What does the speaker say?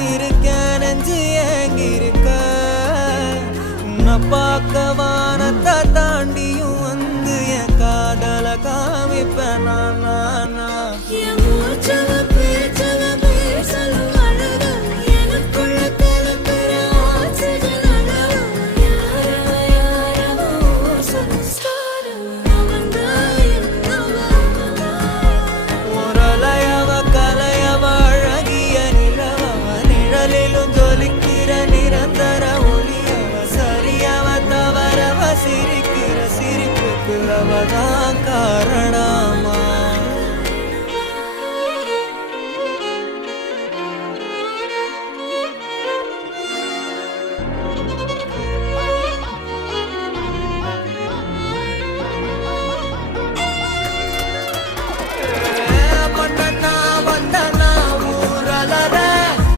காத்திருக்கேன் நெஞ்சு ஏங்கிருக்க உன்னை பார்க்க வானத்தை தாண்டியும் வந்து என் காதல காமிப்பேன் நான் ஓரலையவ கலையவ அழகிய நிலவ நிழலில்